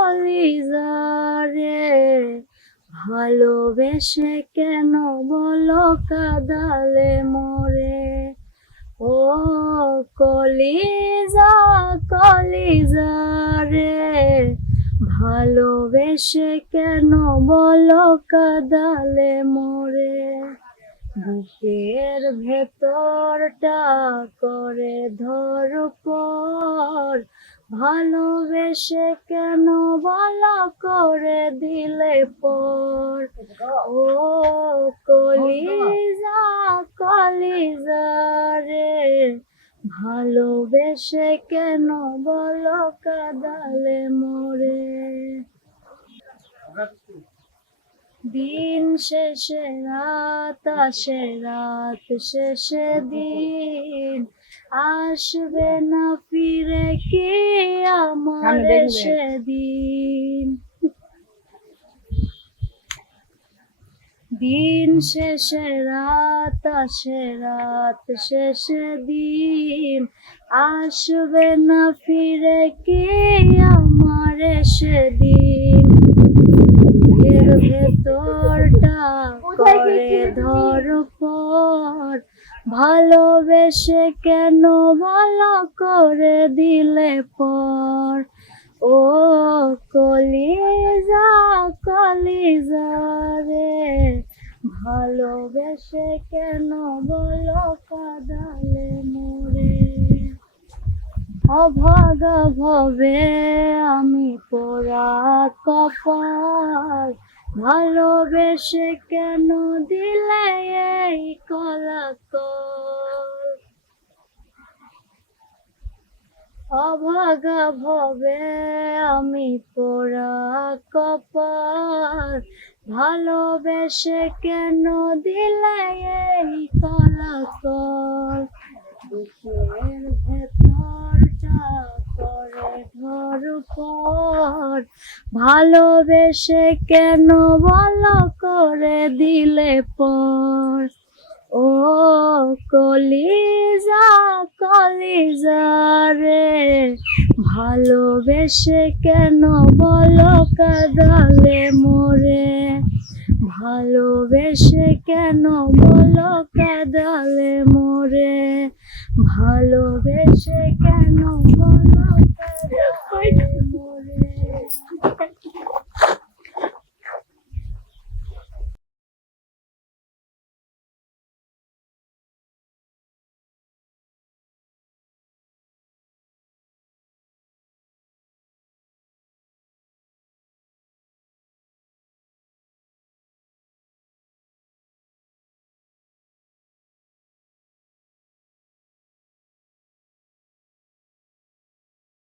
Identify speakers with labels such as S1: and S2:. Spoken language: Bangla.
S1: কলিজারে ভালোবেসে কেন বলো কাদালে মরে? ও কলিজা কলিজারে ভালোবেসে কেন বলো কাদালে মরে? বুকের ভেতরটা করে ধর পর ভালোবেসে কেন বলা করে দিলে পর? ও কলিজা কলিজা ভালোবেসে কেন বলো কাদালে মোরে? দিন শেষে, রাত আসে, রাত শেষে দিন। আসবে না ফিরে কি আমার সেদিন? দিন শেষে রাত আসে রাত শেষে দিন। আসবে না ফিরে কে আমার সেদিন? ভেতরটা করে ধর পর ভালোবেসে কেন ভালো করে দিলে পর? ও কলিজা কলিজা রে, ভালোবেসে কেন বলো কাদালে মোরে? অভাগা ভবে আমি পোড়া কপাল ভালোবেসে কেন দিলে এই কলাকল? অভাগা ভবে আমি পোড়া কপাল। ভালোবেসে কেন দিলে এই কলাকল? বুকের ভালোবেসে কেন ভালো করে দিলে পর? ও কলিজা কলিজা রে। ভালোবেসে কেন বলো কাদালে মোরে? ভালোবেসে কেন বলো কাদালে মোরে? ভালোবেসে কেন বলো